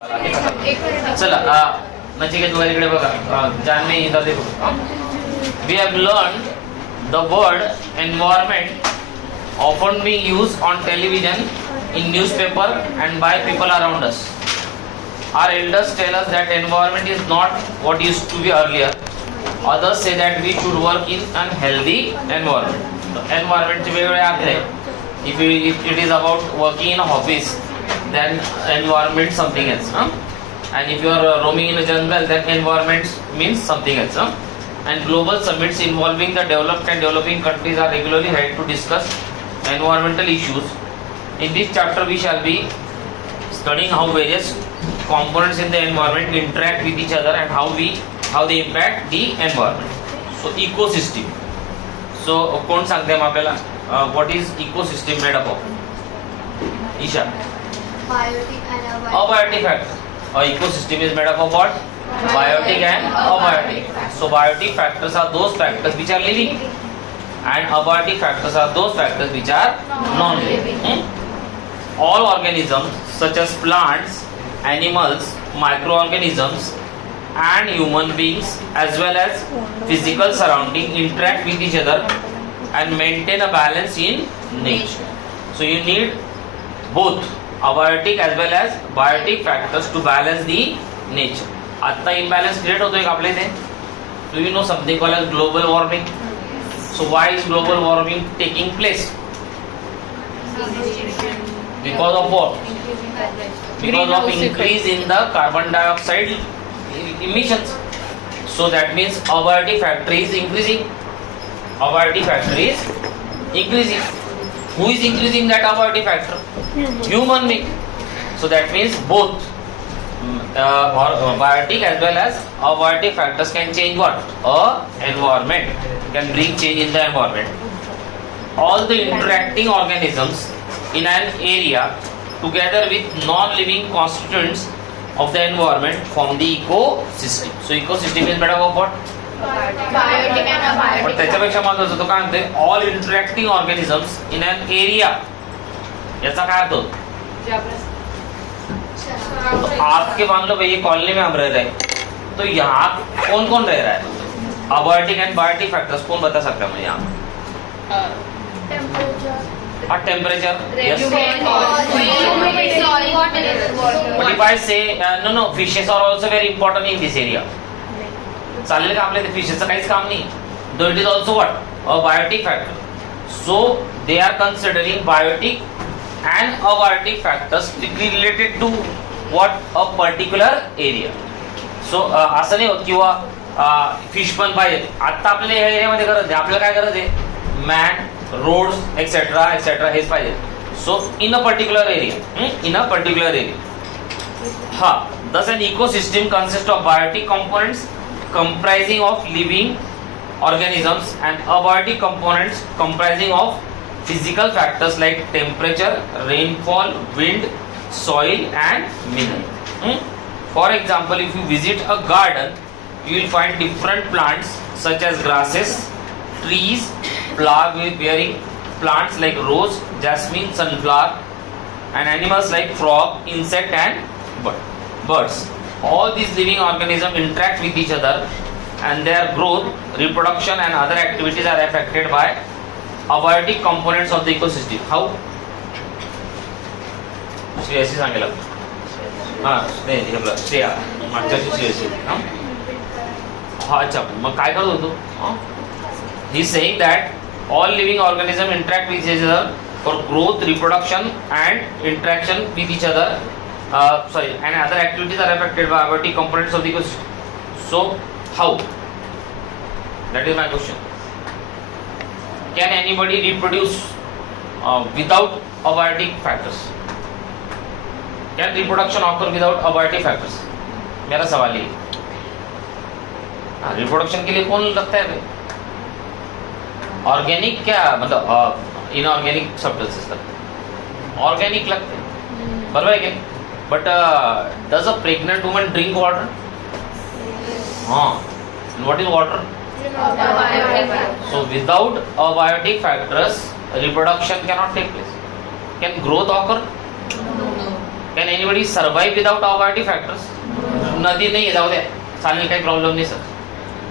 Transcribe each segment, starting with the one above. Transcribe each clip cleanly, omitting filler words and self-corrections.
चला नचिकेत वगैरे बघा जानवी इधर देखो. We have learned the word environment often being used on television, in newspaper and by people around us. Our elders tell us that environment is not what used to be earlier. Others say that we should work in an healthy environment. So, environment चे वेगवेगळे अर्थ आहे. If it is about working in a office, then environment something else. And if you are roaming in a jungle, then environment means something else. And global summits involving the developed and developing countries are regularly held to discuss environmental issues. In this chapter, we shall be studying how various components in the environment interact with each other and how they impact the environment. So ecosystem. So कोण सांगते मग आपल्याला what is ecosystem made up of? Isha. Biotic and abiotic. Abiotic factors. A ecosystem is made up of what? Biotic and abiotic. So biotic factors are those factors which are living, and abiotic factors are those factors which are non-living. All organisms such as plants, animals, microorganisms and human beings as well as physical surrounding interact with each other and maintain a balance in nature. So you need both abiotic as well as biotic factors to balance the nature. आता imbalance create होतो एक आपल्या इथे. Do you know something called as global warming? So why is global warming taking place? Because of what? Because of increase in the carbon dioxide emissions. So that means abiotic factor is increasing. Abiotic factor is increasing. Who is increasing that abiotic factor? Human being. So that means both biotic as well as abiotic factors can change what? Environment. Can bring change in the environment. All the interacting organisms in an area together with non-living constituents of the environment form the ecosystem. So ecosystem is made up of what? Biotic and abiotic. पण त्याच्यापेक्षा महत्त्वाचं तो काय म्हणते all interacting organisms in an area. याचा काय अर्थ होतो? तो आपके मान लो भाई ये कॉलोनी में हम रह रहे हैं, तो यहाँ कौन कौन रह रहा है? अबायोटिक एंड बायोटिक फैक्टर्स कौन बता सकता है मुझे यहाँ? Temperature. Yes. But if I say no, fishes are also very important in this area. चालेल का आपल्या फिशेसचं काहीच काम नाही. Though it is also what? A biotic factor. So they are considering biotic and abiotic factors strictly related to what? A particular area. So असं नाही होत किंवा फिश पण पाहिजे. आता आपल्या या एरियामध्ये गरज आहे. आपल्याला काय गरज आहे? मॅन, रोड्स एक्सेट्रा एक्सेट्रा हेच पाहिजे. सो इन अ पर्टिक्युलर एरिया. हा. Thus an ecosystem consists of biotic components comprising of living organisms and abiotic components comprising of physical factors like temperature, rainfall, wind, soil and mineral. For example, if you visit a garden, you will find different plants such as grasses, trees, flower bearing plants like rose, jasmine, sunflower, and animals like frog, insect and birds. All these living organisms interact with each other and their growth, reproduction and other activities are affected by abiotic components of the ecosystem. How? Shreyasi सांगेल. नाही आपलं श्रेया मागच्याची श्रेयसी. हा अच्छा मग काय करत होतो? He is saying that all living organisms interact with each other for growth, reproduction and interaction with each other. And other activities are affected by abiotic components of the ecosystem. So how? That is my question. Can anybody reproduce without abiotic factors? Can reproduction occur without abiotic factors? मेरा सवाल ये. Reproduction के लिए कौन लगता है? Organic क्या मतलब इनऑर्गेनिक सब्सटेंसेस लगते हैं. ऑर्गेनिक लगते हैं बरोबर है क्या? But does a pregnant woman drink water? हाँ. What is water? So without abiotic factors, reproduction cannot take place. Can growth occur? No. Can can anybody survive without abiotic factors? नदी नहीं है, जाओ दे, चालेल, काही प्रॉब्लम नहीं सर.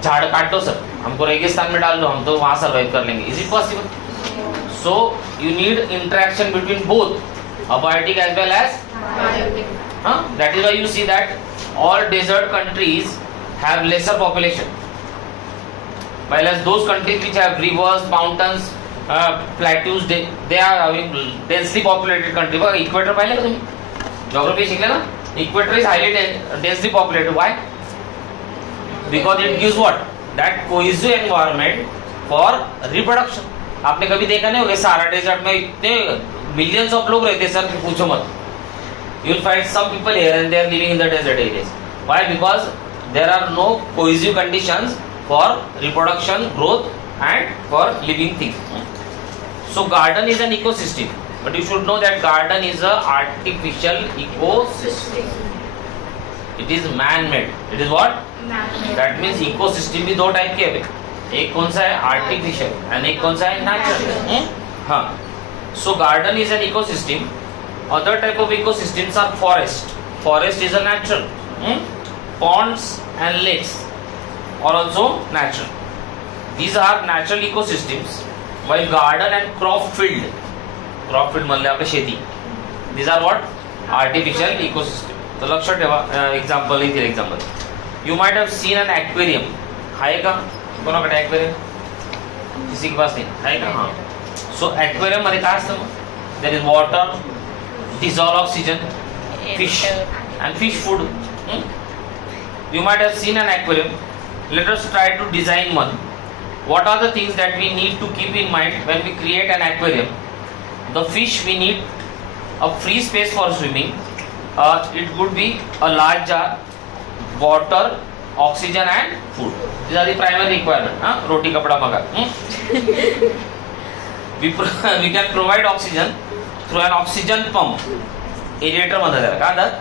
झाड़ काटो सर, हमको रेगिस्तान में डाल दो, हम तो वहां सर्वाइव कर लेंगे. Is it possible? So you need interaction between both abiotic as well as Biotic. that is why you see that all desert countries have lesser population, while as those countries which have rivers, mountains, plateaus, they are having densely populated country. बघा equator पाहिलं का तुम्ही? Geography शिकले ना? Equator is highly densely populated. Why? Because it gives what? That cohesive environment for reproduction. आपने कभी देखा नहीं होगा सारा डेजर्ट में इतने मिलियंस ऑफ लोग रहते सर कि पूछो मत. You will find some people here and there living in the desert areas. Why? Because there are no cohesive conditions for reproduction, growth, and for living things. So garden is an ecosystem, but you should know that garden is an artificial ecosystem. It is man-made. It is what? That means ecosystem भी दो type के हैं. एक कौन सा है? Artificial, and एक कौन सा है? Natural. हाँ. So garden is an ecosystem. Other type of ecosystems are forest. Forest is a natural. Ponds and lakes are also natural. These are natural ecosystems. While garden and crop field म्हणले आपले शेती. These are what? Artificial ecosystem. तर लक्ष ठेवा. Example येतील example. You might have seen an aquarium. आहे का? कोणाकडे aquarium? किसी के पास नहीं. आहे का? हाँ. So aquarium मध्ये काय असतं? There is water, dissolved oxygen, fish, and fish food. You might have seen an aquarium. Let us try to design one. What are the things that we need to keep in mind when we create an aquarium? The fish, we need a free space for swimming. It could be a large jar, water, oxygen, and food. These are the primary requirements. Roti kapda maga. We can provide oxygen through an oxygen pump. Aerator म्हणतात त्याला. का that?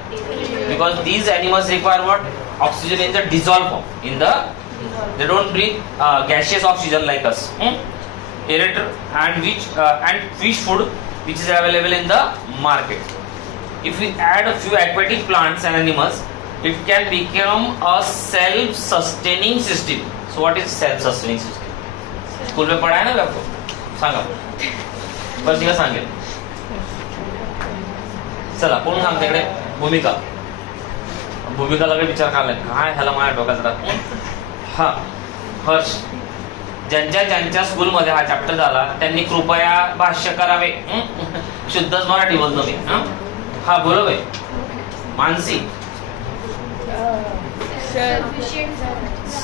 Because these animals require what? Oxygen in the dissolved form. They don't breathe gaseous oxygen like us. Aerator and fish food which is available in the market. If we add a few aquatic plants and animals, it can become a self-sustaining system. So what is self-sustaining system? School में पढ़ा है ना आपको? सांगा. बस ये सांगेल. चला कोण सांगते इकडे? भूमिका लगेच विचार करायला काय ह्याला माझ्या डोक्यात राहत. हा हर्ष, ज्यांच्या स्कूलमध्ये हा चॅप्टर झाला त्यांनी कृपया भाष्य करावे. शुद्धच मराठी बोलतो मी. हा बोलो भाई. मानसी,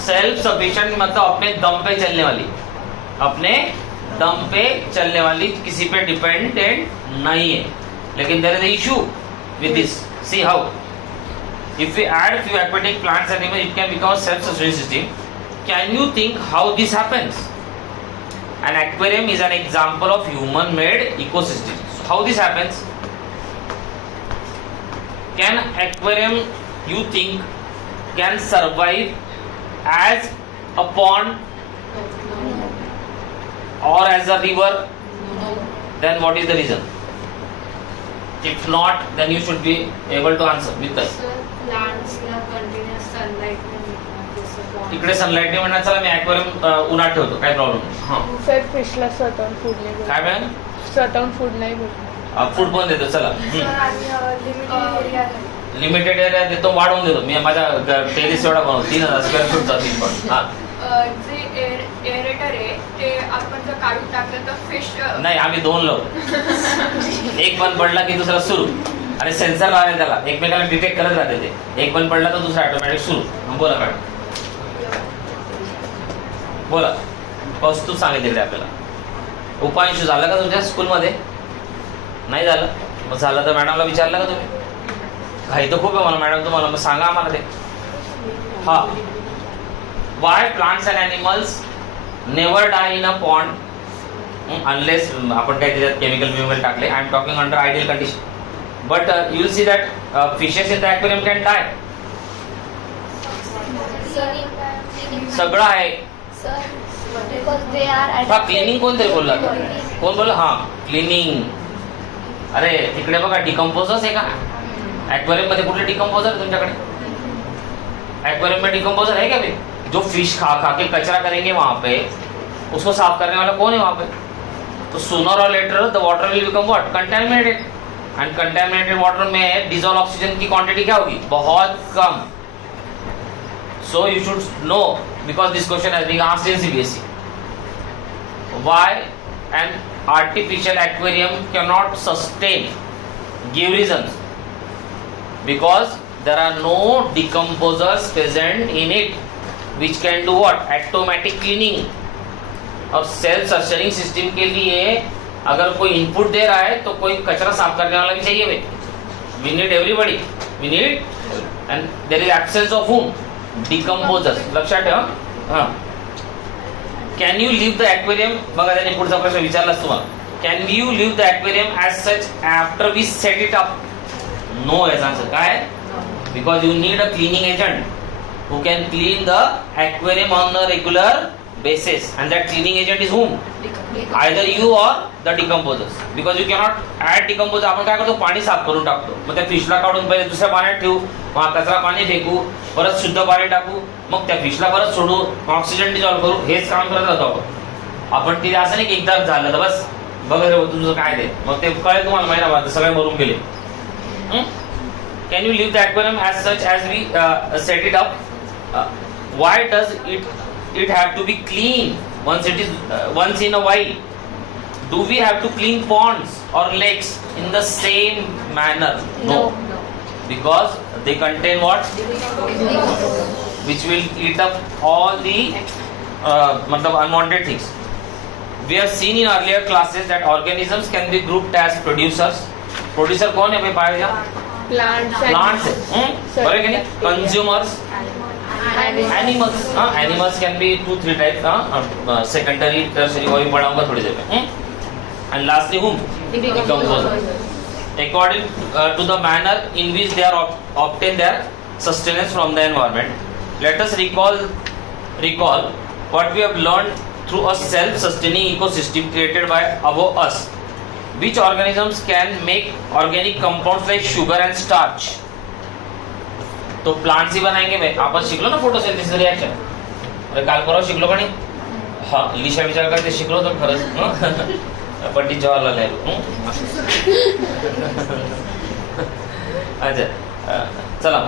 सेल्फ सफिशिएंट मतलब अपने दम पे चलने वाली. अपने दम पे चलने वाली, किसी पे डिपेंडेंट नहीं है. लेकिन there is an issue with this. See how? If we add few aquatic plants and animals, it can become a self-sustaining system. Can you think how this happens? An aquarium is an example of human-made ecosystem. So how this happens? Can aquarium, you think, can survive as a pond or as a river? Then what is the reason? If not, then you should be able to answer with us. Plants na continuous sunlight में जैसे pond. इकडे sunlight नाही म्हणणार. चला मी aquarium उन्हात ठेवतो, काय problem नाही. हां सर फिशला स्वतःहून फूड नाही भेटत. काय मॅम? स्वतःहून फूड नाही भेटत. फूड पण देतो. चला लिमिटेड एरिया देतो, वाढवून देतो. मी माझ्या टेरिस एवढा बनवतो 3000 स्क्वेअर फूटचा 3 पण. हां जे एरेटर आहे ते आपण जर काढून टाकलं तर फिश नाही, आम्ही 2 लावतो. एक बंद पडला की दुसरा सुरू, आणि सेन्सर लावायला त्याला एकमेकाला डिटेक्ट करत राहते ते. एक बंद पडला तर दुसरा ऑटोमॅटिक सुरू. बोला मॅडम, बोला. वस्तू सांगितली आपल्याला. उपांशू झालं का तुमच्या स्कूलमध्ये? नाही झालं? मग झालं तर मॅडमला विचारलं का तुम्ही? घाई तर खूप आहे मला मॅडम तुम्हाला, मग सांगा आम्हाला ते. हा, why plants and animals never die in a pond unless आपण काही त्याच्यात केमिकल टाकले. I am talking under ideal condition. But you will see that fishes in the aquarium can die. सगळं आहे. हा क्लिनिंग कोणतरी बोलला? कोण बोलला? हा क्लिनिंग. अरे तिकडे बघा डिकम्पोजच आहे का? एक्वेरियम मध्ये कुठले डिकम्पोजर है तुमच्याकडे? एक्वेरियम में डिकम्पोजर है क्या भाई? जो फिश खा खा के कचरा करेंगे वहां पे, उसको साफ करने वाला कौन है वहां पे? तो सूनर और later the water will become what? Contaminated, and contaminated water में डिसॉल्व ऑक्सीजन की क्वांटिटी क्या होगी? बहुत कम. So you should know, because this question has been asked in CBSE. Why an artificial aquarium cannot sustain? Give reasons. Because there are no decomposers present in it which can do what? Automatic cleaning. और self sustaining system के लिए अगर कोई input दे रहा है तो कोई कचरा साफ करने वाला भी चाहिए भाई. We need everybody, we need, and there is absence of whom? Decomposers. लक्षात ठेवा. हां, can you leave the aquarium? बघा त्यांनी पुढचा प्रश्न विचारलाच तुम्हाला. Can you leave the aquarium as such after we set it up? No याचा आन्सर काय? Because you need a cleaning agent who can clean the aquarium on a regular basis, and that cleaning agent is whom? Either you or the decomposers. Because you cannot add decomposer. आपण काय करतो? पाणी साफ करून टाकतो. मग त्या फिशला काढून पहिले दुसऱ्या पाण्यात ठेवू, मग कचरा पाणी फेकू, परत शुद्ध पाणी टाकू, मग त्या फिशला परत सोडू, ऑक्सिजन डिसॉल्व करू. हेच काम करत राहतो आपण. तिथे असं नाही की एकदा झालं तर बस बघा रे तुझं काय ते, मग ते कळेल तुम्हाला महिनाभर सगळे मरून गेले. Can you leave the aquarium as such as we set it up? Why does it have to be clean once it is once in a while? Do we have to clean ponds or lakes in the same manner? No. Because they contain what? Which will eat up all the unwanted things. We have seen in earlier classes that organisms can be grouped as producers. Producer कौन है भाई? पाया plants है. बरोबर की नाही? Consumers, animals. Animals can be 2-3 types. Secondary, tertiary, वो भी पढ़ाऊंगा थोड़ी देर में. And lastly whom? Decomposers. According to the manner in which they are obtain their sustenance from the environment. Let us recall what we have learned through a self-sustaining ecosystem created by above us. Which organisms can make organic compounds like sugar and starch? तो plants ही बनाएंगे भाई. आपण शिकलो ना photosynthesis reaction. अरे काल परवा शिकलो का नाही? हा, लिशा विचार करते शिकलो तर खरंच. पंडित जवाहरलाल नेहरू. अच्छा, चला.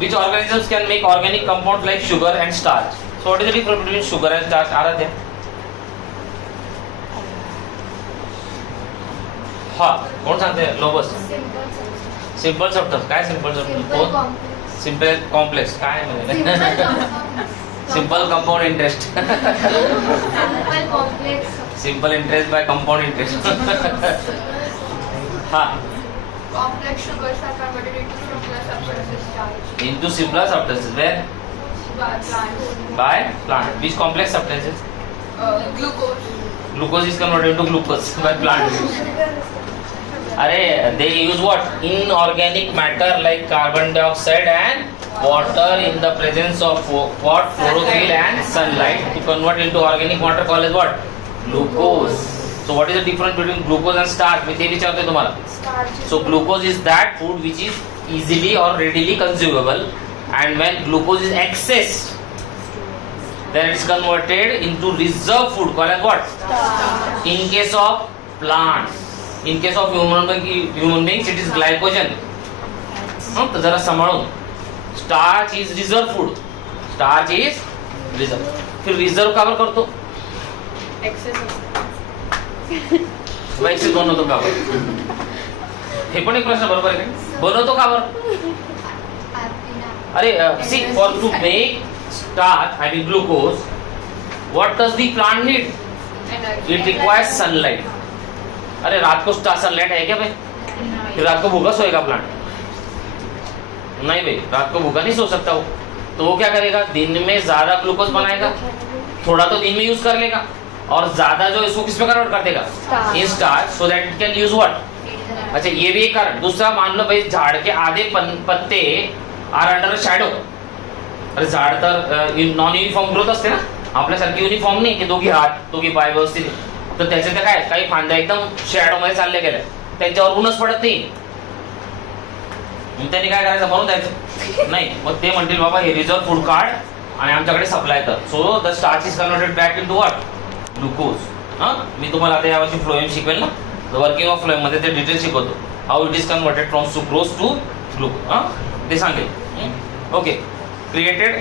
Which organisms can make organic compounds like sugar and starch? So what is the difference between sugar and starch? Aaradhya. हा, कोण सांगते? लोबस. Simple substance. काय सिंपल सबस्टन्स? कोण? Simple complex. काय simple compound interest. Simple interest by compound interest. हा, Complex sugars are converted into simpler substances starch. into simpler substances where? By by plants. plant. Which complex substances? Glucose. Glucose is converted into glucose by plant. अरे they use what? Inorganic matter like carbon dioxide and water in the presence of what? Chlorophyll and sunlight to convert into organic matter called as what? Glucose. So what is the difference between glucose and starch? मी ते विचारतोय तुम्हाला. So glucose is that food which is easily or readily consumable, and when glucose is excess, then it is converted into reserve food called as what? Starch. In case of plants. In case of human beings, it is glycogen. तो जरा संभाळून. Starch is reserve food. Starch is reserve. फिर reserve का बर करतो? Access बनवतो का बर? हे पण एक प्रश्न बरोबर आहे का? बनवतो का बर? अरे see, for to make starch, I mean glucose, what does the plant need? It requires sunlight. अरे रात को सनलाइट है क्या भाई? फिर रात को भूखा सोएगा प्लांट? नहीं भाई, रात को भूखा नहीं सो सकता वो. तो वो क्या करेगा? दिन में ज्यादा ग्लूकोज बनाएगा, थोड़ा तो दिन में यूज कर लेगा, और ज्यादा जो इसको किस में कन्वर्ट कर देगा? In starch, so that it can use what? अच्छा, ये भी एक कारण. दूसरा, मान लो भाई झाड़ के आधे पत्ते आर अंडर शॅडो. अरे झाड तर नॉन युनिफॉर्म ग्रोथ असते ना, आपल्यासारखी युनिफॉर्म नाही की दोघी हात दोघी पाय व्यवस्थित. तर त्याचे ते काय, काही फांद्या एकदम शॅडो मध्ये चालले गेल्या, त्यांच्यावर ऊनच पडत नाही. मग त्यांनी काय करायचं, म्हणून द्यायचं नाही. मग ते म्हणतील बाबा हे रिझर्व फूड कार्ड आणि आमच्याकडे सप्लाय कर. So the starch is converted back into what, glucose. मी तुम्हाला आता यावर्षी फ्लोएम शिकवेल ना, द वर्किंग ऑफ फ्लोएम मध्ये ते डिटेल शिकवतो, how it is converted from sucrose to glucose, ते सांगेल. Okay. Created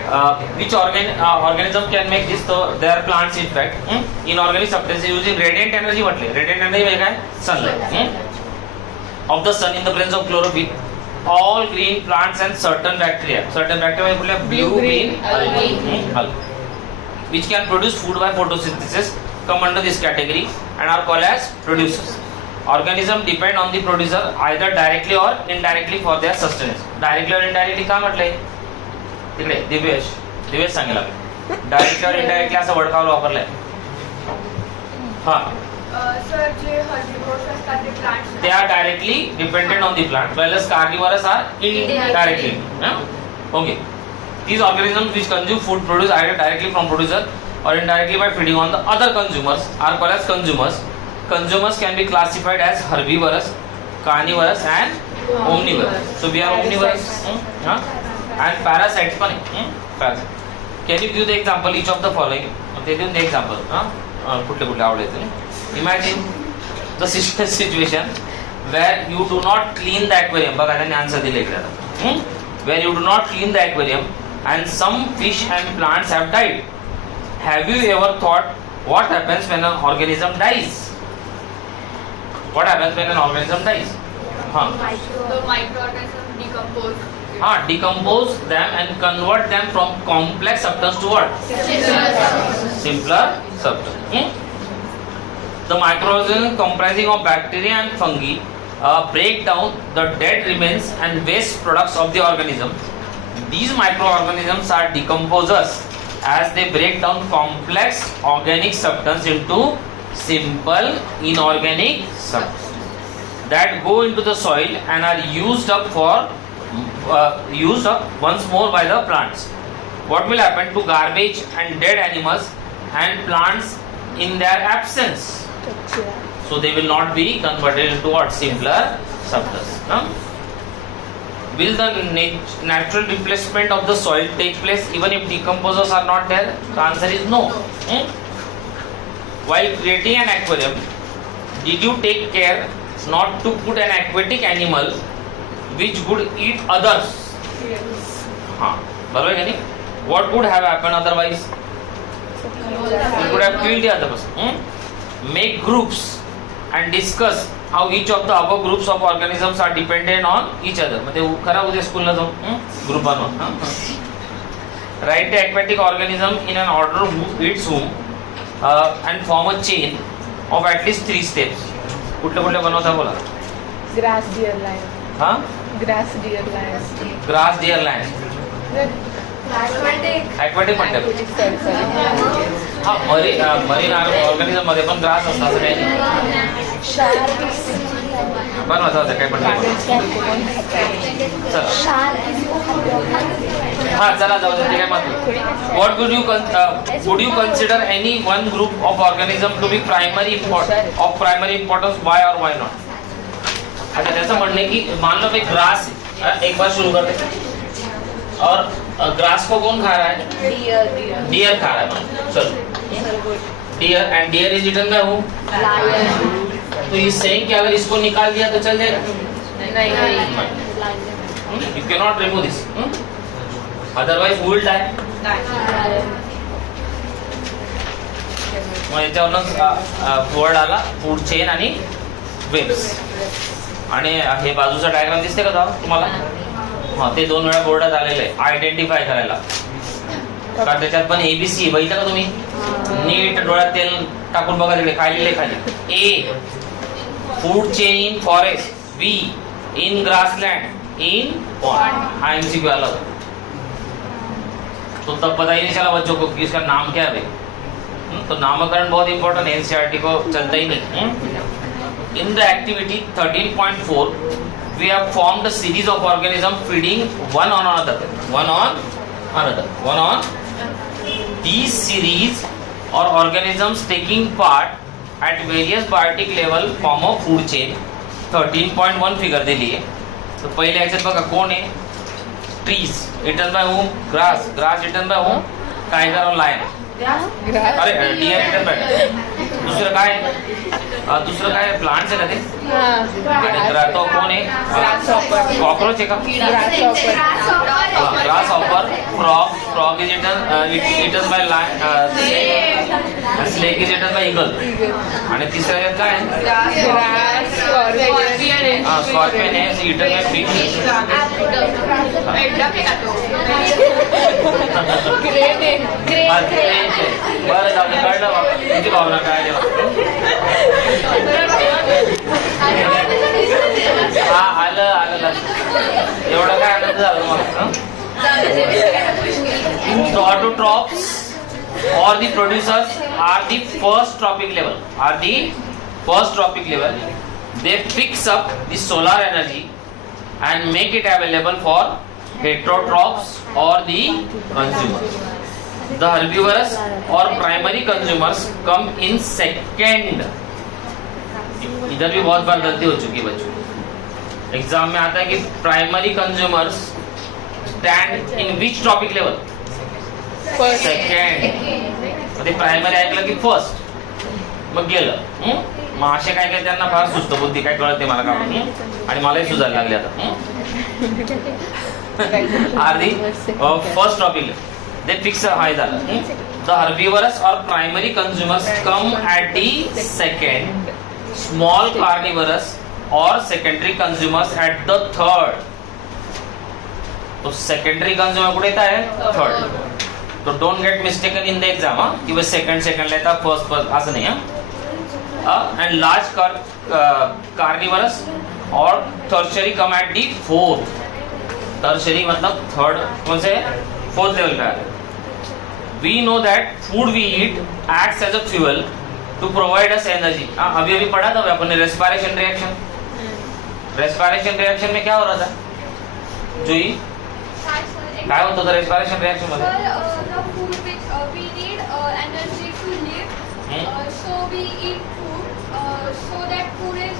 which organism can make this? So there are plants in fact. Inorganic substances using radiant energy. म्हटले radiant energy म्हणजे काय, sunlight of the sun in the presence of chlorophyll. All green plants and certain bacteria म्हणजे कुठल्या, blue, green, algae, which can produce food by photosynthesis come under this category and are called as producers. Organism depend on the producer either directly or indirectly for their sustenance. Directly or indirectly का म्हटलंय तिकडे, दिवेश सांगेल. Directly और indirectly असा word का वापरलाय. हा, sir जे हर्बिव्हर्स असतात ते plants, they are directly dependent on the plant, whereas carnivores are indirectly. Okay. These organisms which consume food produced either directly from producer or indirectly by feeding on the other consumers are called as consumers. Consumers can be classified as herbivorous, carnivorous and omnivorous. So we are omnivorous. And parasites पण आहे. Parasite. Can you give the example each of the following? ते देऊन दे example. कुठले आवडायचे. Imagine the situation where you do not clean the aquarium. बघा त्यांनी answer दिले इकडे. Where you do not clean the aquarium and some fish and plants have died. Have you ever thought what happens when an organism dies? What happens when an organism dies? the microorganisms decompose. Decompose them and convert them from complex substance to what? Simpler substance. The microorganisms comprising of bacteria and fungi break down the dead remains and waste products of the organism. These microorganisms are decomposers as they break down complex organic substance into simple inorganic substance that go into the soil and are used up once more by the plants. What will happen to garbage and dead animals and plants in their absence? So they will not be converted into what? Simpler substance. Will the natural replacement of the soil take place even if decomposers are not there? The answer is no. While creating an aquarium, did you take care not to put an aquatic animal which would eat others? बरोबर आहे का? What would have happened otherwise? You could have killed the other person. Make groups and discuss how each of the above groups of organisms are dependent on each other. म्हणजे खरा उद्या स्कूलला जाऊ group बनवा. Write the aquatic organism in an order who eats whom and form a chain of at least 3 steps. कुठले कुठले बनवता बोला. Grass deer lion. Grass deer lion. Grass deer lion. Aquatic म्हणतात. मरीन ऑर्गॅनिझम मध्ये पण grass असतात असं काही बनवायचं होतं काय पण. चला जाऊ दे काय मत. What would you consider any one group of organism to be primary importance? Why or why not? अच्छा त्याचं म्हणणं है कि मान लो भाई ग्रास एक बार शुरू करते और ग्रास को कौन खा रहा है? डियर खा रहा है. चलो deer and deer is eaten by whom. तो ये सेइंग कि अगर इसको निकाल दिया तो चल जाएगा? नहीं. You cannot remove this. Otherwise who will die? मग याच्यावरनं वर्ड आला फूड चेन आणि वेब्स. आणि हे बाजूचा डायग्राम दिसते का तुम्हाला? ते 2 वेळा बोर्डात आलेले आहे आयडेंटिफाय करायला. कारण त्याच्यात पण एबीसी बघितलं का तुम्ही? नीट डोळ्यात तेल टाकून बघा तिकडे खाली खाली. ए food chain in forest. Be in grassland. In pond. हा एमसीक्यू आला होता. तो तब पता ही नहीं चला बच्चों को कि इसका नाम क्या है. तो नामकरण बहुत इंपॉर्टेंट है, एनसीईआरटी को चलता ही नहीं. In the activity 13.4, we have formed a series of organisms feeding one on another. These series or organisms taking part at various biotic level form a food chain. 13.1 figure दिली है. तर पहिले याच्यात बघा कोण आहे, trees eaten by home, grass, grass eaten by home, tiger और lion, Grass. अरे डियर इटन बाय, दुसरं काय दुसरं काय प्लांट्स आहे का ते, हाँ. तो कोण आहे, Grasshopper. कॉकरोच आहे का, Grasshopper. Grasshopper, frog, frog is eaten by lion, snake is eaten by eagle, आणि तिसरं यात काय आहे? Grass. Scorpion. स्कॉर्पियन आहे इटन बाय फिश. एकदा फेका तो. Great. बरं जाऊ दे, कळलं बा. तुमची भावना काय आहे हा, आलं लक्षात. एवढं काय आनंद झालं मग. So autotrophs or the producers are the first trophic level. They fix up the solar energy and make it available for heterotrophs or the consumers. The herbivorous or primary consumers come in second. इधर भी बहुत बार गलती हो चुकी है बच्चों. Exam में आता है कि primary consumers stand in which topic level, First. Second. ते प्रायमरी ऐकलं की फर्स्ट, मग गेलं. मग असे काय काय त्यांना फार सुचतं बुद्धी, काय कळत नाही मला का, आणि मलाही सुधायला लागले आता. आरदी फर्स्ट टॉपिक दे फिक्स हाय झालं. द हर्बिवरस और primary consumers come at the second, small carnivores और secondary consumers at the third. तो सेकंडरी कंज्यूमर कुठे येत आहे, थर्ड. तो don't get mistaken in the exam कि वो सेकंड लेता फर्स्ट असं नाही. एंड लार्ज कार्निवरस और tertiary come at the fourth. Tertiary मतलब थर्ड, कौन से, फोर्थ लेवल का. We know that food we eat acts as a fuel to provide us energy. अभी पढ़ा था अपन ने रेस्पिरेशन रिएक्शन. रेस्पिरेशन रिएक्शन में क्या हो रहा था जुई, काय होतं होतं रेस्पिरेशन रिएक्शन मध्ये? The food which we need energy to live, so we eat food, so that food is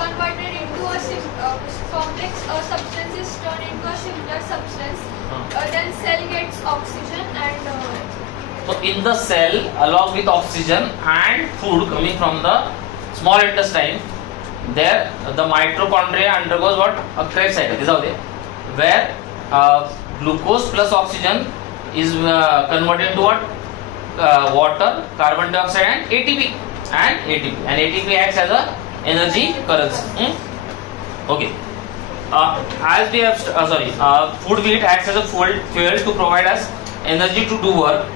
converted into a complex substance, is turned into a simpler substance. Then cell gets oxygen and So in the cell, along with oxygen and food coming from the small intestine, there the mitochondria undergoes what, a Krebs cycle. This is how they, where glucose plus oxygen is converted into what, water, carbon dioxide and ATP. And ATP acts as a energy currency. Okay. As we have food we eat acts as a fuel to provide us energy to do work.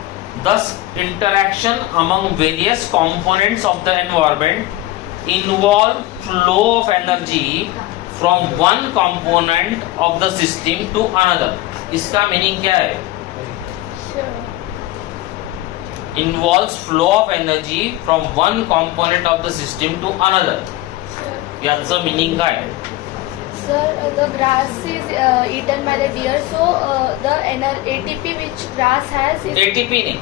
Thus, interaction among various components of the environment involve flow of energy from one component of the system to another. इसका meaning क्या है? Involves flow of energy from one component of the system to another. याचं meaning काय? Sir, the grass is eaten by the deer, so the ATP which grass has is ATP नहीं,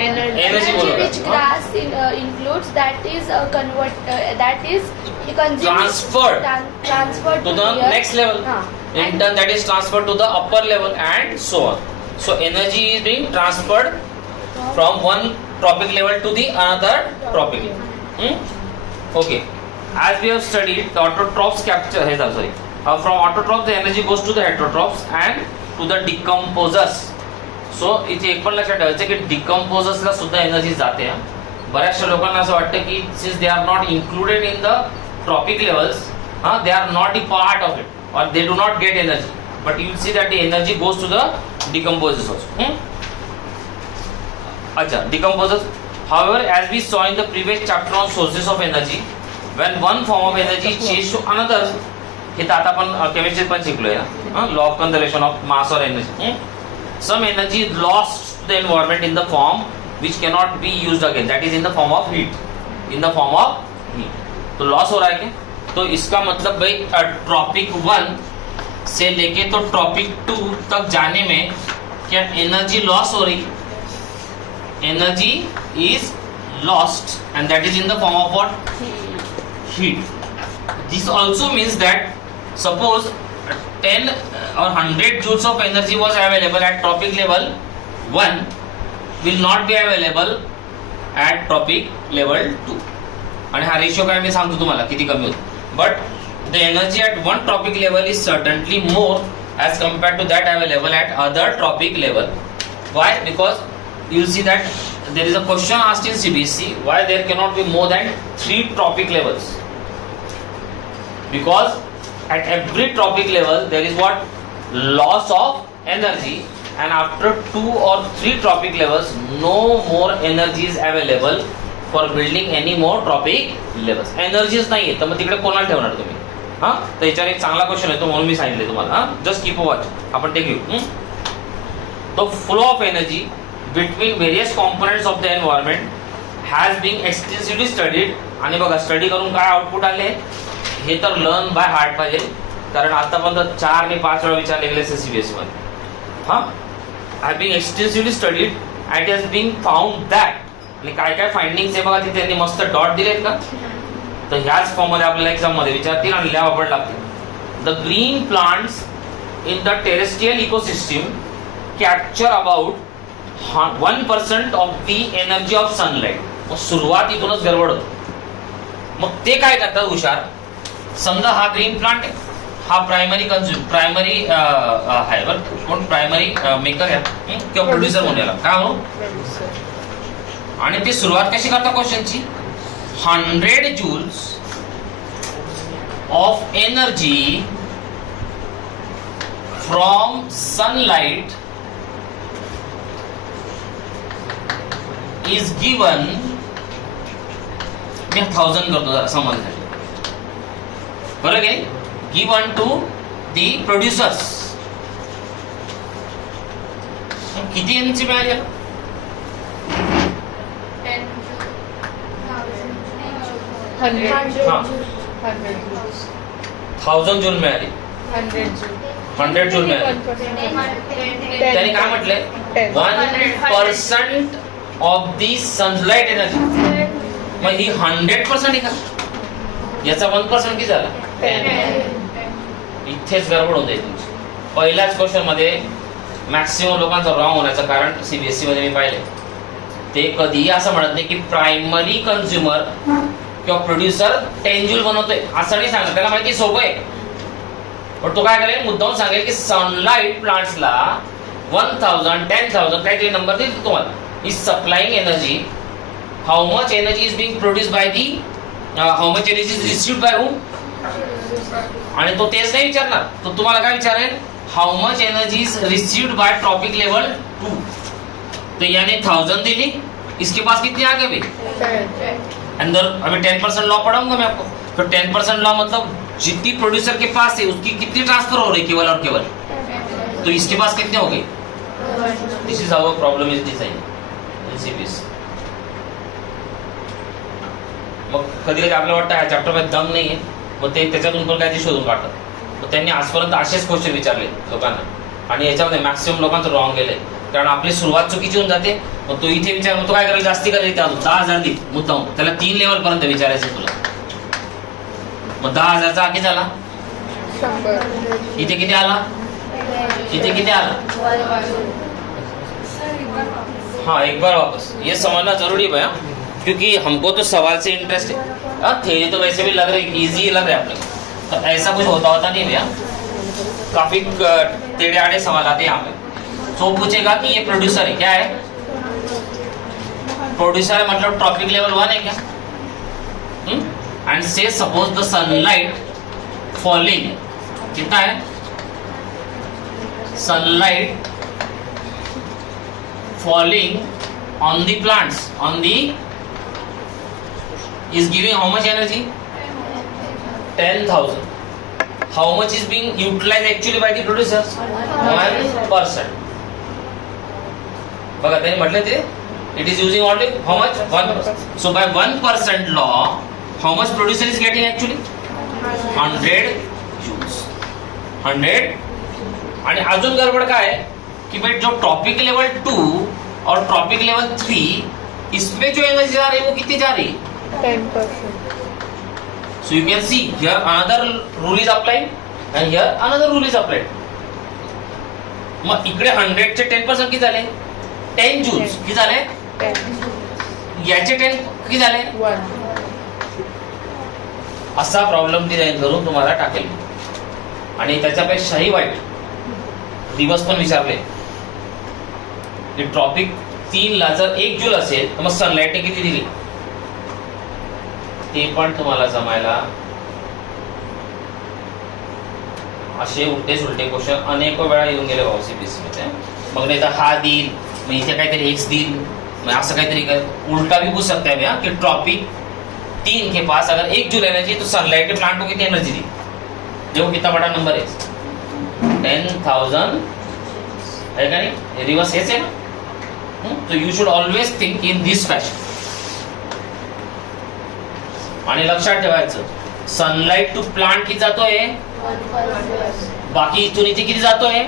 Energy. energy बोलो. which grass includes, that is that is consumed, Transferred transferred to the deer. next level. In turn, that is transferred to the upper level and so on. So energy is being transferred from one tropic level to the another tropic level. Okay. As we have studied, the autotrophs capture. From autotrophs, the energy goes to the heterotrophs and to the decomposers. So इथे एक पण लक्षात ठेवायचं की decomposers ला सुद्धा energy जाते. बऱ्याचशा लोकांना असं वाटतं की since they are not included in the tropic levels, they are not a part of it or they do not get energy. But you will see that the energy goes to the decomposers also. Acha, decomposers. However, as we saw in the previous chapter on sources of energy, when one form of energy is changed to another, हे तर आता आपण केमिस्ट्रीत पण शिकलोय, law of conservation of mass और energy. Some energy is lost to the environment in the form which can not be used again, that is in the form of heat. तो loss हो रहा है क्या? तो इसका मतलब भाई ट्रॉपिक 1 से लेके तो ट्रॉपिक 2 तक जाने में क्या एनर्जी लॉस हो रही? Energy is lost and that is in the form of what? Heat. This also means that suppose 10 or 100 joules of energy was available at tropic level 1 will not be available at tropic level 2. आणि हा ratio काय मी सांगतो तुम्हाला किती कमी होतो. But the energy at one tropic level is certainly more as compared to that available at other tropic level. Why? Because you see that there is a question asked in CBSE why there cannot be more than 3 tropic levels. Because at every tropic level there is what? Loss of energy, and after 2 or 3 tropic levels no more energy is available for building any more tropic levels. Energies नाही आहे तर मग तिकडे कोणाला ठेवणार तुम्ही? हा, तर याच्यावर एक चांगला क्वेश्चन आहे तो म्हणून मी सांगितले तुम्हाला. हा, जस्ट कीप अ वॉच. आपण ते घेऊ. The flow of energy between various components of the environment has been extensively studied. आणि बघा स्टडी करून काय आउटपुट आले हे तर लर्न बाय हार्ट पाहिजे, कारण आतापर्यंत 4 आणि 5 वेळा विचारले गेले CBSE मध्ये. हा, have been extensively studied and has been found that. आणि काय काय फाइंडिंग्स आहे बघा तिथे त्यांनी मस्त डॉट दिलेत का, तर ह्याच फॉर्म मध्ये आपल्याला एक्झाम मध्ये विचारतील आणि लिहावं पण लागतील. The green plants in the terrestrial ecosystem capture about 1% of the energy of sunlight. मग सुरुवातीतूनच गडबड होतो. मग ते काय करतात हुशार, समजा हा ग्रीन प्लांट आहे, हा प्रायमरी प्रायमरी आहे बरं, कोण प्रायमरी मेकर आहे किंवा प्रोड्युसर म्हणून याला काय म्हणू. आणि ती सुरुवात कशी करता क्वेश्चनची, 100 joules of energy from sunlight is given. मी 1000 करतो जरा समजण्यासाठी, बरोबर आहे, गिवन टू दी प्रोड्युसर्स. किती एनर्जी मिळाली? 1000 जूल मिळाली. 100 जूल मिळाली. त्याने काय म्हटलंय, 1% ऑफ दी सनलाइट एनर्जी. मग ही 100% आहे का, याचा 1% किती झाला? 10. इथेच गडबड होते तुमची. पहिल्याच क्वेश्चन मध्ये मॅक्सिमम लोकांचं रॉंग होण्याचं कारण CBSE मध्ये मी पाहिले, ते कधीही असं म्हणत नाही की प्रायमरी कंझ्युमर किंवा प्रोड्युसर 10 जूल बनवतोय, असं नाही सांगत. त्याला माहिती सोपं आहे, पण तो काय करेल, मुद्दाम सांगेल की सनलाइट प्लांट्सला 1000, 10,000 काहीतरी नंबर देईल तुम्हाला, is supplying energy. How much energy is being produce by the, how much energy is received by whom. आणि तो तेच नाही विचारणार, तो तुम्हाला काय विचारेल, how much energy is received by trophic level 2. तो याने 1000 दिली, इसके पास कितनी आ गई अंदर. अभी 10% लॉ पढ़ाऊंगा मैं आपको. तो 10% लॉ मतलब जितनी प्रोड्यूसर के पास है उसकी कितनी ट्रांसफर हो रही केवल और केवल, तो इसके पास कितने हो गए. This is how problem is design in CBSE. मग कधी कधी आपल्याला वाटतं ह्या चॅप्टर मध्ये दम नाहीये, मग ते त्याच्यातून पण काहीतरी शोधून काढतात. मग त्यांनी आजपर्यंत असेच क्वेश्चन विचारले लोकांना, आणि याच्यामध्ये मॅक्सिमम लोकांचं रॉंग गेलंय, कारण आपली सुरुवात चुकीची होऊन जाते. मग तो इथे विचार, मग तो काय करेल, जास्ती करेल, 10,000 दे मुद्दाम, त्याला 3 लेवल पर्यंत विचारायचं तुला. मग 10,000चा किती झाला, इथे किती आला, इथे किती आला. हाँ, एक बार वापस ये समझना जरूरी है भैया, क्योंकि हमको तो सवाल से इंटरेस्ट है. थ्योरी तो वैसे भी लग रही इजी लग रहा है अपने को, तो ऐसा कुछ होता नहीं भैया, काफी टेढ़े आड़े सवाल आते हैं यहाँ पे. तो पूछेगा कि ये प्रोड्यूसर है, क्या है प्रोड्यूसर है, मतलब ट्रॉपिक लेवल 1 है क्या. एंड से सपोज द सनलाइट फॉलिंग, कितना है sunlight falling on the plants, on the is giving how much energy, 10,000. how much is being utilized actually by the producers, 1%. बघा त्यांनी म्हटलं ते it is using only how much, 1%. so by 1% law how much producer is getting actually, 100 joules. 100. आणि अजून गडबड काय है कि भाई जो ट्रॉपिक लेवल 2 और ट्रॉपिक लेवल 3 इसमें जो एनर्जी जा रही है वो कितनी जा रही है, 10%. so you can see here another rule is applying. and here another rule is applied. मग इकडे 100 चे 10% किती झाले? 10 joules. किती झाले? 10. याचे 10 किती झाले? 1. असा प्रॉब्लेम डिझाईन करून तुम्हाला टाकेल आणि त्याच्यापेक्षाही वाईट दिवस पण विचारले की ट्रॉपिक 3 ला जर 1 जूल असेल तर मग सनलाईटने किती दिली ते पण तुम्हाला जमायला. असे उलटे सुलटे क्वेश्चन अनेक वेळा येऊन गेले भाऊ सीबीएसई मध्ये. मग नाही तर हा देईल मग इथे काहीतरी एक्स देईल मग असं काहीतरी उलटा भी पूछ सकते हैं कि ट्रॉपिक 3 के पास अगर 1 जूल एनर्जी तो सनलाइट के प्लांट को कितनी एनर्जी दी. देखो कितना बड़ा नंबर है 10,000 है का नहीं. रिवर्स है ना. तो you should always think in this fashion. आणि लक्षात ठेवायचं सनलाइट टू प्लांट किती जातोय 1%. बाकी इथून इथे किती जातोय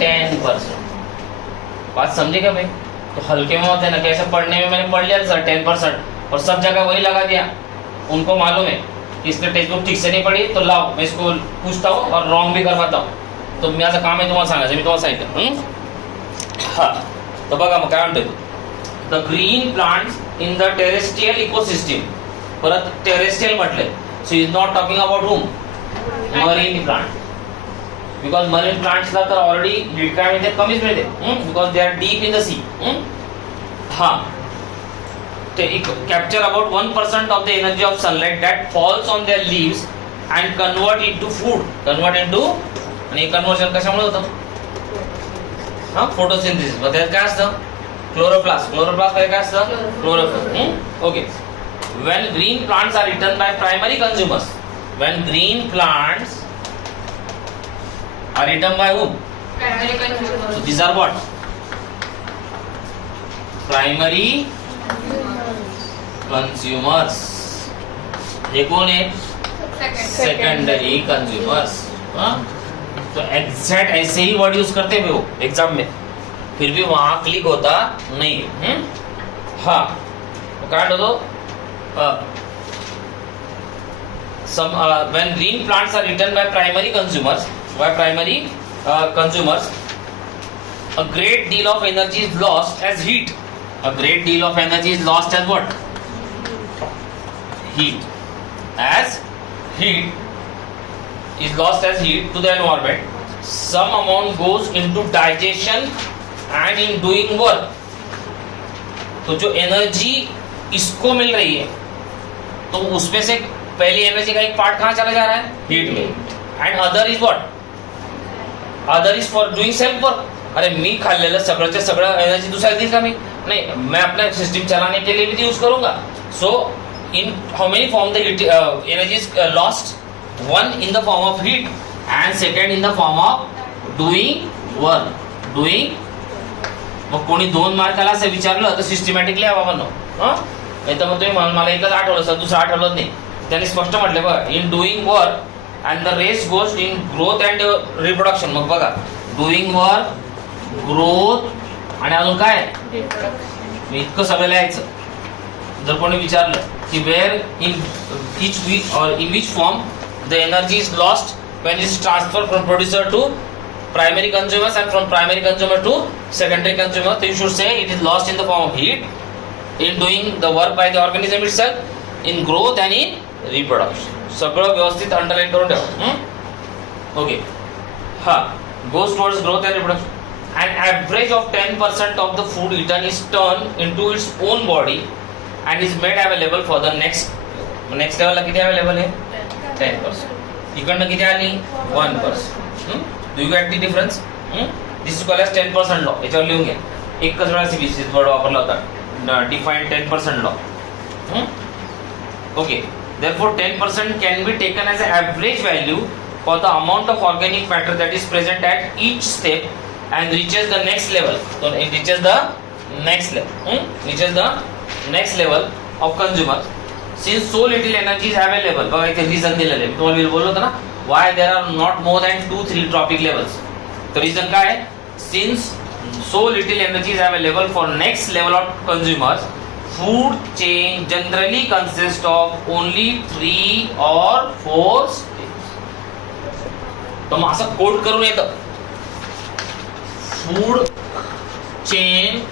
10%. बात समझे क्या भाई. तो हल्के में होते हैं ना कैसे पढ़ने में मैंने पढ़ लिया सर 10% और सब जगह वही लगा दिया. उनको मालूम है कि इसने टेक्स्ट बुक ठीक से नहीं पढ़ी तो लाओ मैं इसको पूछता हूँ और रॉन्ग भी करवाता हूँ. तो माझं काम आहे तुम्हाला सांगायचं मी तुम्हाला सांगितलं. हा तर बघा मग काय म्हणतोय the green plants in the terrestrial ecosystem. परत टेरेस्ट्रियल म्हटलंय so is not talking about room marine plant because marine प्लांट्सला तर ऑलरेडी लीड काय मिळते कमीच मिळते because they are deep in the sea. हा ते capture about 1% of the energy of sunlight that falls on their leaves and convert into food. Convert into आणि कन्वर्जन कशामुळे होतं हा फोटोसिंथेसिस. मग त्यात काय असतं क्लोरोप्लास्ट. क्लोरोप्लास्ट मध्ये काय असतं chlorophyll. Okay. When green plants are eaten by primary consumers, when green plants are eaten by whom? Primary consumers. So these are what? Primary consumers. ये कौन है? Secondary consumers. हाँ? तो एग्जैक्ट ऐसे ही वर्ड यूज करते हुए हो एग्जाम में फिर भी वहां क्लिक होता नहीं. हाँ तो क्या दो when green plants are eaten by primary consumers, a great deal of energy is lost as heat. A great deal of energy is lost as what? Heat. As heat is lost as heat to the environment. Some amount goes into digestion and in doing work. तो जो energy इसको मिल रही है तो उसमें से पहली energy का एक पार्ट कहां चला जा रहा है हीट में. And other is what? Other is for doing self work. अरे मी खाल्लेलं सगळंच्या सगळं एनर्जी दुसऱ्या देईल का मी नाही मैं अपना सिस्टम चलाने के लिए भी यूज करूंगा. So in how many form the heat energy is lost. One in the form of heat and second in the form of doing work. Doing मग कोणी 2 मार्काला असं विचारलं तर सिस्टमॅटिकली हवा बनव. नाही तर मग तुम्ही मला एकच आठवलं सर दुसरं आठवलं नाही. त्यांनी स्पष्ट म्हटलं बघा in doing work and the rest goes in growth and reproduction. मग बघा डुईंग वर्क ग्रोथ आणि अजून काय मी इतकं सगळं लिहायचं. जर कोणी विचारलं की वेअर इन इच वीक और in which form the energy is lost when is transfer from producer to primary consumers and from primary consumer to secondary consumer, so you should say it is lost in the form of heat, in doing the work by the organism itself, in growth and in reproduction. सगळं व्यवस्थित underline करून ठेवा. Okay. हा goes towards growth and reproduction. An average of 10% of the food eaten is turned into its own body and is made available for the next level. ला किती available आहे 10%. इकडनं किती आली 1%. Do you get the difference? This is called as 10% law. याच्यावर लिहून घ्या. एकच वेळा सीबीएसई वर्ड वापरला होता defined 10% law. Okay. Therefore 10% can be taken as an average value for the amount of organic matter that is present at each step and reaches the next level. So it reaches the next level. Reaches the next level of consumer. Since so little energy is available. बघा इथे reason दिलेलं आहे. तुम्हाला बोललो होतं ना why there are not more than 2-3 tropic levels. The reason काय आहे? Since so little energy is available for next level of consumers, food chain generally consists of only 3 or 4 stages. तर मग असं कोड करून येतं, food chain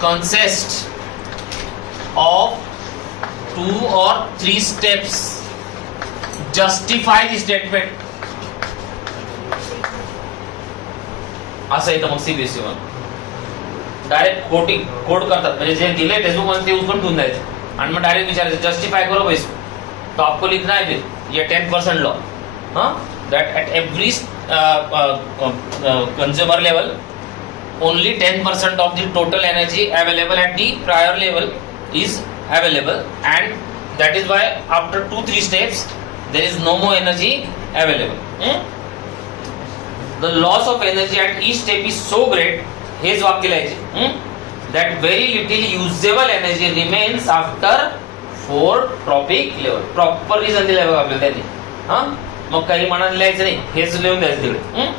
consists of 2 or 3 steps. Justify the statement. असं येतं मग CBSE वर direct code करतात, म्हणजे जे दिले textbook मध्ये ते उचलून ठेवून द्यायचं आणि मग डायरेक्ट विचारायचं जस्टिफाई करो भाई इसको. तो आपको लिखना है फिर ये 10% law, that at every consumer level only 10% of the total energy available at the prior level is available, and that is why after 2-3 steps there is no more energy available. The loss of energy at each step is so great, हेच वाक्य लिहायचे, that very little usable energy remains after 4 tropic level. Proper reason दिलाय बघा आपल्याला त्यांनी. मग काही मनात लिहायचं नाही, हेच लिहून द्यायचं तिकडे.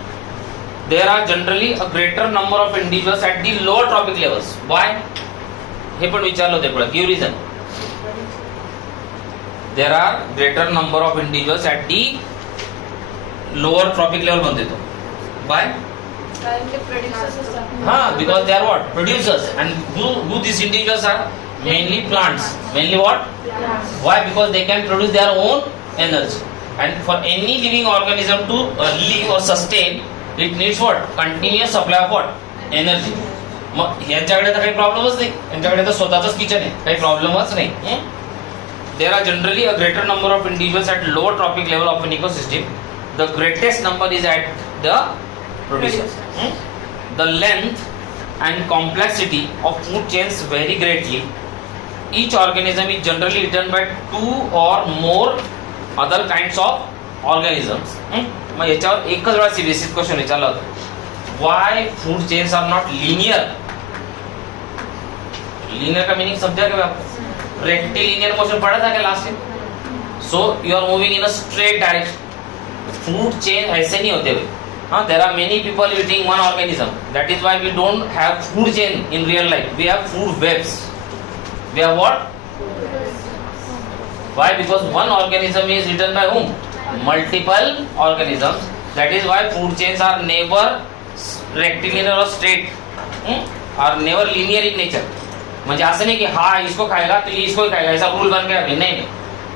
There are generally a greater number of individuals at the lower tropic levels. Why? हे पण विचारलं होते पुढे. Give reason. There are greater number of individuals at the lower tropic level म्हणते तो. Why? कारण ते producers असतात. Because they are what? Producers. And who these individuals are? Mainly plants. Mainly what? Plants. Why? Because they can produce their own energy. And for any living organism to live or sustain, it needs what? Continuous supply of what? Energy. मग यांच्याकडे तर काही प्रॉब्लेमच नाही, यांच्याकडे तर स्वतःच kitchen आहे, काही प्रॉब्लेमच नाही. There are generally a greater number of individuals at lower tropic level of an ecosystem. The greatest number is at the producers. The length and complexity of food chains vary greatly. Each organism is generally eaten by 2 or more other kinds of organisms. मग याच्यावर एकच वेळा CBSE question विचारला होता, why food chains are not linear. Linear का meaning समझा क्या आपको? Rectilinear motion पढ़ा था क्या लास्ट में? So you are moving in a straight direction. Food chain ऐसे नहीं होते हुए. There are many people eating one organism, that is why we don't have food chain in real life. We have food webs. We have what? Why? Because one organism is eaten by whom? Multiple organisms. That is why food chains are never rectilinear or straight, are never linear in nature. म्हणजे असं नहीं कि हाँ इसको खाएगा तो ये इसको ही खाएगा, ऐसा रूल बन गया अभी नहीं.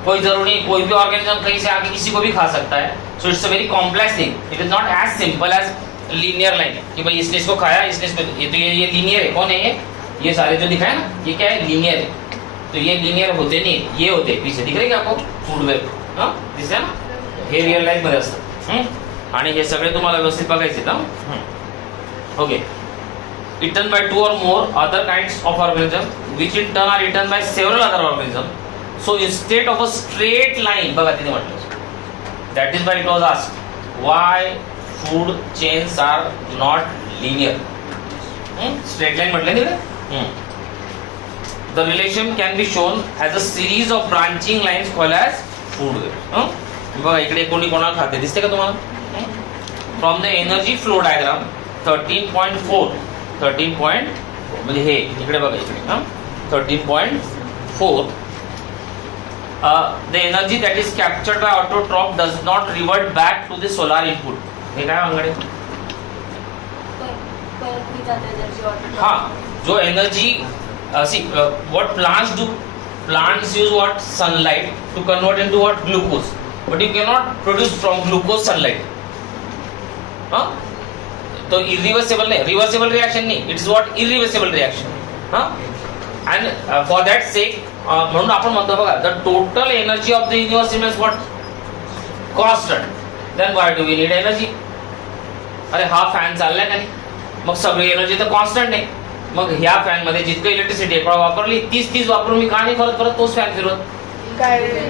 कोई जरूरी नहीं, कोई भी ऑर्गेनिज्म कहीं से आके किसी को भी खा सकता है. So it's a very complex thing. It is not as simple as linear line कि भाई इसने इसको खाया, इसने इसको, ये तो ये लीनियर है. कौन है ये सारे जो दिखाए ना, ये क्या है? लीनियर है. तो ये लिनियर होते नाही, ये होते पीछे दिख रहे का आपको? फूड वेब दिसते ना, हे रिअल लाईफ मध्ये असतं. आणि हे सगळे तुम्हाला व्यवस्थित बघायचे ना. Okay. eaten by 2 or more other kinds of organism which in turn are eaten by several other organism. So instead of a straight line, बघा तिथे म्हटलं, that is why it was asked why food chains are not linear. Straight line म्हटलं तिथे. The relation can be shown as a series of branching lines called as food web. बघा इकडे कोणी कोणाला खाते दिसते का तुम्हाला? From the energy flow diagram 13.4 म्हणजे हे इकडे बघा इकडे 13.4 the energy that is captured by autotroph does not revert back to the solar input. हे काय अंगडे? हाँ, जो energy see what plants do, plants use what? Sunlight to convert into what? Glucose. But you cannot produce from glucose sunlight. तो irreversible नहीं, reversible reaction नहीं, it is what? Irreversible reaction. And for that sake म्हणून आपण म्हणतो बघा, the total energy of the universe remains what? Constant. Then why do we need energy? अरे हा fan चाललाय का नाही, मग सगळी एनर्जी तर कॉन्स्टंट आहे. मग ह्या फॅन मध्ये जितकं इलेक्ट्रिसिटी वापरली 30 वापरून मी का नाही परत तोच फॅन फिरवत?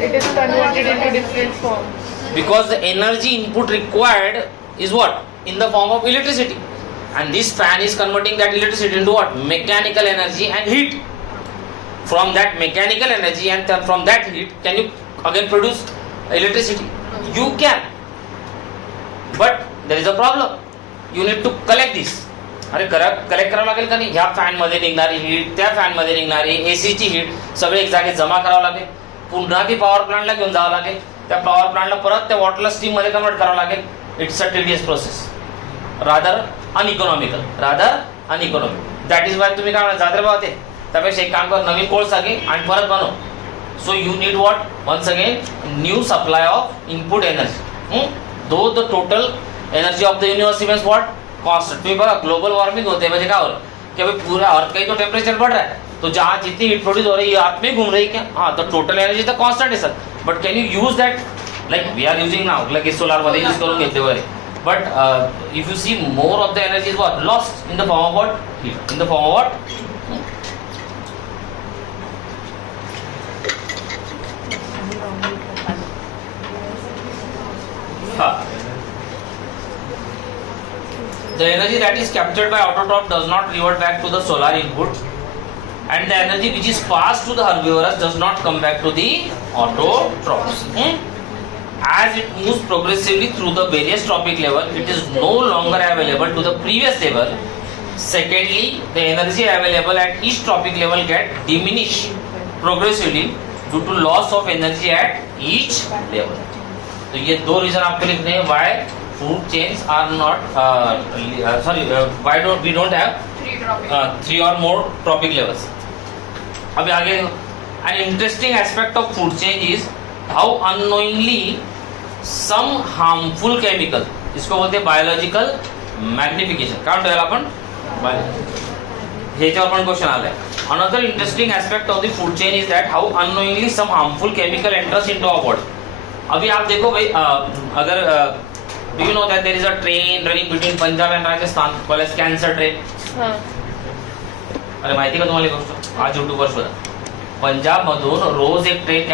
It is converted into different forms. Because the energy input required is what? In the form of electricity. And this fan is converting that electricity into what? Mechanical energy and heat. From that mechanical energy and from that heat, can you again produce electricity? You can. But there is a problem. You need to collect this. अरे collect करावं लागेल का नाही? ह्या fan मध्ये निघणारी heat, त्या fan मध्ये निघणारी एसीची heat सगळे एक जागे जमा करावं लागेल, पुन्हा ती पॉवर प्लांटला घेऊन जावं लागेल. त्या पॉवर प्लांटला परत त्या वॉटरला स्टीम मध्ये कन्वर्ट करावं लागेल. It's a tedious process, rather uneconomical. That is why तुम्ही काय म्हणा जात्रे बाबा ते त्यापेक्षा एक काम कर, नवीन कोळसा घे आणि परत बनव. So you need what once again new supply of input energy. Though the total energy of the universe is what constant. तुम्ही बघा ग्लोबल वॉर्मिंग होते म्हणजे काय हो रहा है कि भाई पूरा अर्थ का ही तो टेम्परेचर बढ़ रहा है, तो जहाँ जितनी हीट प्रोड्यूस हो रही है अर्थ में घूम रही है क्या? हाँ, तो टोटल एनर्जी तो कॉन्स्टेंट है sir. But can you use that like we are using now like solar मध्ये यूज करून घेतले वगैरे. But if you see more of the energy is what lost in the form of what heat, in the form of what. The energy that is captured by autotroph does not revert back to the solar input, and the energy which is passed to the herbivorous does not come back to the autotrophs. As it moves progressively through the various trophic level, it is no longer available to the previous level. Secondly, the energy available at each trophic level get diminished progressively due to loss of energy at each level. तो ये दो reason आपको लिखने हैं why food chains are not why we don't have 3 or more trophic levels. अभी आगे an interesting aspect of food chain is how unknowingly some harmful chemical, इसको बोलते हैं biological magnification. काय म्हणतो याला आपण ह्याच्यावर पण क्वेश्चन आलाय. Another interesting aspect of the food chain is that how unknowingly some harmful chemical enters into our body. अभी आप देखो भाई अगर do you know that there is a train running between Punjab and Rajasthan called as cancer train? अरे माहिती का तुम्हाला गोष्ट? आज यूट्यूबवर शोधा. पंजाब मधून रोज एक ट्रेन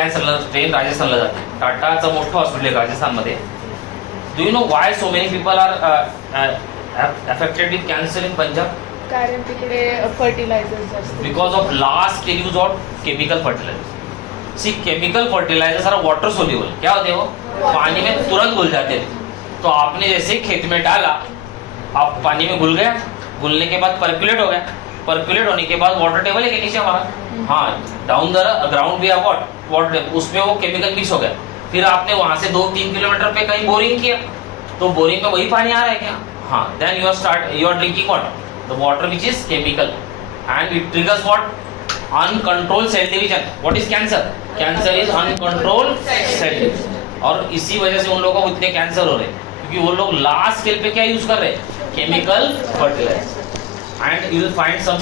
राजस्थानला जाते. टाटाचं मोठं हॉस्पिटल आहे राजस्थानमध्ये. Do you know why so many people are affected with cancer in Punjab? कारण तिकडे फर्टिलायझर्स असते. Because of last use of chemical fertiliser. See chemical fertiliser are water soluble. क्या होते हैं वो? पानी में तुरंत घुल जाते हैं. तो आपने जैसे खेत में डाला, आप पानी में घुल गया, घुलने के बाद पर्कुलेट हो गया, पर्कुलेट होने के बाद वाटर टेबल है कि नीचे हमारा, हाँ डाउन द ग्राउंड भी वाटर उसमें वो केमिकल मिक्स हो गया. फिर आपने वहां से 2-3 किलोमीटर पे कहीं बोरिंग किया, तो बोरिंग में वही पानी आ रहा है क्या? हाँ, then you are drinking water, the water which is chemical, and it triggers what uncontrolled cell division. What is cancer? Cancer is uncontrolled cell division. और इसी वजह से उन लोगों को इतने कैंसर हो रहे हैं क्योंकि वो लोग लार्ज स्केल पे क्या यूज कर रहे हैं? Chemical fertiliser. And you will find some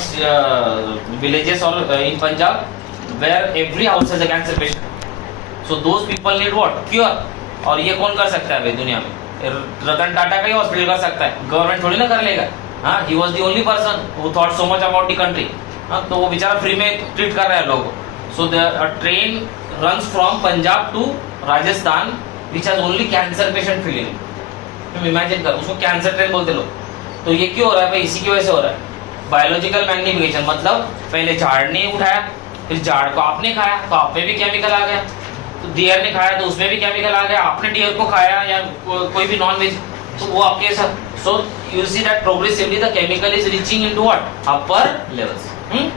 villages और in Punjab where every house has a cancer patient. So those people need what? Cure. और ये कौन कर सकता है भाई दुनिया में? रतन टाटा का ही हॉस्पिटल कर सकता है, गवर्नमेंट थोड़ी ना कर लेगा. हाँ, he was the only person who thought so much about the country. हाँ, तो वो बेचारा फ्री में ट्रीट कर रहा है लोगों को. So the train runs from Punjab to Rajasthan which has only cancer patient filling. तुम इमेजिन कर, उसको कैंसर ट्रेन बोलते लोग. तो ये क्यों हो रहा है भाई? इसी की वजह से हो रहा है. बायोलॉजिकल मैग्निफिकेशन मतलब पहले झाड़ ने उठाया, फिर झाड़ को आपने खाया तो आप में भी केमिकल आ गया. तो डियर ने खाया तो उसमें भी केमिकल आ गया. आपने डियर को खाया या कोई भी नॉन वेज तो वो आपके साथ. So you see that progressively the chemical is reaching into what upper levels.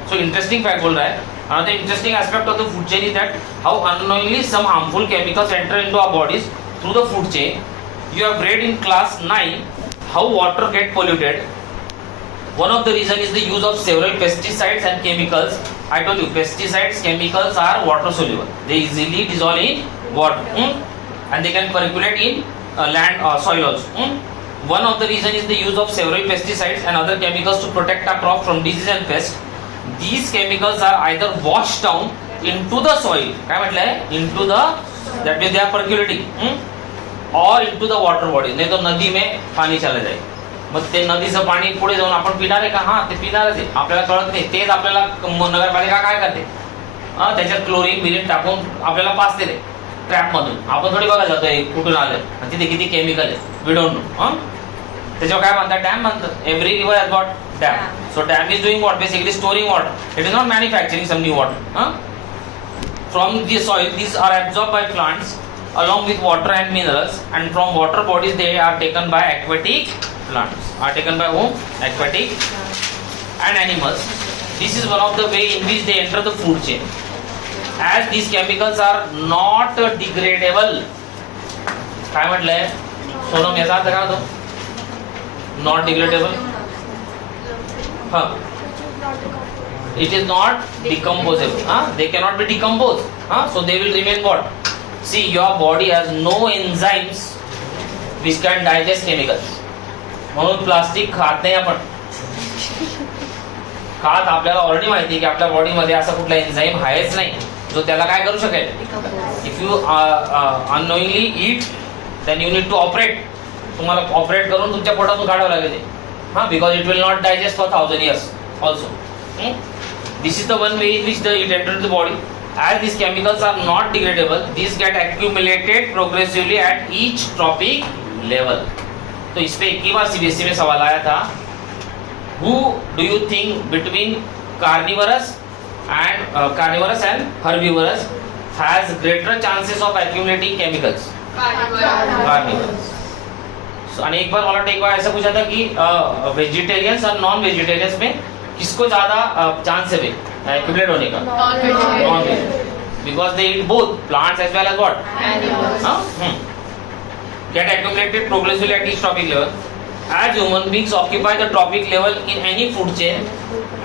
So interesting fact बोल रहा है. Another interesting aspect of the food chain is that how unknowingly some harmful chemicals enter into our bodies through the food chain. You have read in class 9 how water get polluted. One of the reason is the use of several pesticides and chemicals. I told you pesticides, chemicals are water soluble. They easily dissolve in water and they can percolate in land or soil also. One of the reason is the use of several pesticides and other chemicals to protect our crop from disease and pests. These chemicals are either washed down into the soil. काय म्हटलंय? Into the that means they are percolating. or into the water body. नाही तो नदी में पाणी चला जाईल. मग ते नदीचं पाणी पुढे जाऊन आपण पिणार आहे का? हा, ते पिणारच आहे. आपल्याला कळत नाही. तेच आपल्याला नगरपालिका काय करते? त्याच्यात क्लोरीन बिरीन टाकून आपल्याला पाचते ते ट्रॅप मधून. आपण थोडी बघायला जातोय कुठून आलं आणि तिथे किती केमिकल आहे. We don't know. त्याच्यावर काय म्हणतात? डॅम म्हणतात. Every river has got dam. So dam is doing what? Basically storing water. It is not manufacturing some new water. From the soil, these are absorbed by plants along with water and minerals, and from water bodies they are taken by aquatic plants. Are taken by whom? Aquatic and animals. This is one of the way in which they enter the food chain. As these chemicals are not degradable, काय म्हटलंय सोनम, याचा अर्थ काय होतो? Not degradable. हा, it is not decomposable. They cannot be decomposed. So they will remain what? See, your body has no enzymes which can digest chemicals. म्हणून plastic खात नाही आपण. खात आपल्याला ऑलरेडी माहिती आहे की आपल्या बॉडीमध्ये असा कुठला एन्झाईम आहेच नाही जो त्याला काय करू शकेल. If you unknowingly eat then you need to operate. तुम्हाला ऑपरेट करून तुमच्या पोटातून काढावं लागेल ते. Because it will not digest for 1000 years also. This is the one way in which it enters the body. As these chemicals are not degradable, these get accumulated progressively at each trophic level. तो इस पे 21 बार CBSE में सवाल आया था. Who do you think between carnivorous and herbivorous has greater chances of accumulating chemicals? Carnivorous. So, आणि एक बार एक बार ऐसा पूछा था कि वेजिटेरियंस और नॉन वेजिटेरियंस में किसको ज्यादा चांस है एक्यूमुलेट होने का? Non vegetarian. Because they eat both plants as well as what? Get accumulated progressively at each trophic level. As human beings occupy the trophic level in any food chain,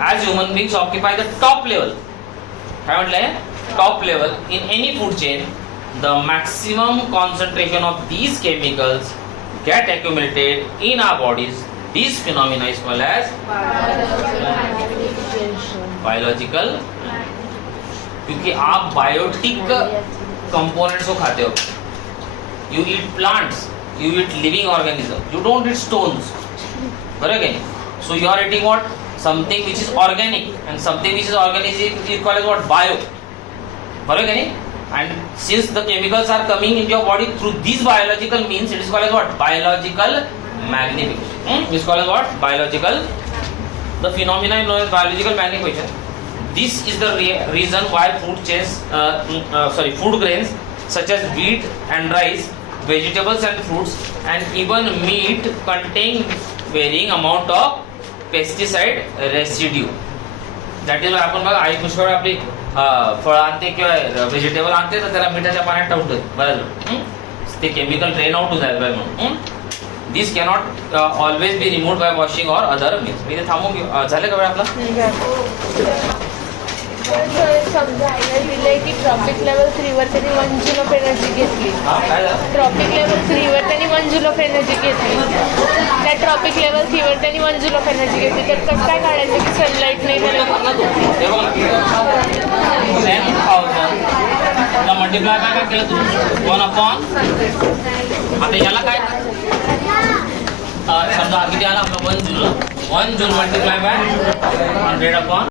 as human beings occupy the top level. काय म्हटलंय? Top level in any food chain, the maximum concentration of these chemicals get accumulated in our bodies. This phenomena is called as biological. क्योंकि आप biotic components को खाते हो. You eat plants, you eat living organism. You don't eat stones. बरोबर है? So you are eating what? Something which is organic, and something which is organic is called as what? Bio. बरोबर है? And since the chemicals are coming into your body through these biological means, it is called as what? Biological magnification. It is called as what? Biological. The phenomena known as biological magnification. This is the reason why food grains such as wheat and rice, vegetables and fruits, and even meat contain varying amount of pesticide residue. That is why आपण बघा आई पुष्कळ आपली फळ आणते किंवा vegetable आणते तर त्याला मिठाच्या पाण्यात टाकतो बरोबर. ते केमिकल ड्रेन आउट होऊन जाईल म्हणून. This cannot always be removed by washing और अदर मीन्स. मी ते थांबून झालं का वेळ आपला? समजा दिलंय की ट्रॉपिक लेवल 3 वर त्यांनी 1 जूल ऑफ एनर्जी घेतली. ट्रॉपिक लेवल 3 वर त्यांनी 1 जूल ऑफ एनर्जी घेतली. त्या ट्रॉपिक लेवल 3 वर त्यांनी 1 जूल ऑफ एनर्जी घेतली. तर कसं काय काढायचं की सनलाईट नाही झालं मल्टिप्लाय काय केलं तू 1/. आता याला काय समजा किती आला आपलं 1 जूल. 1 joule multiply by 100/.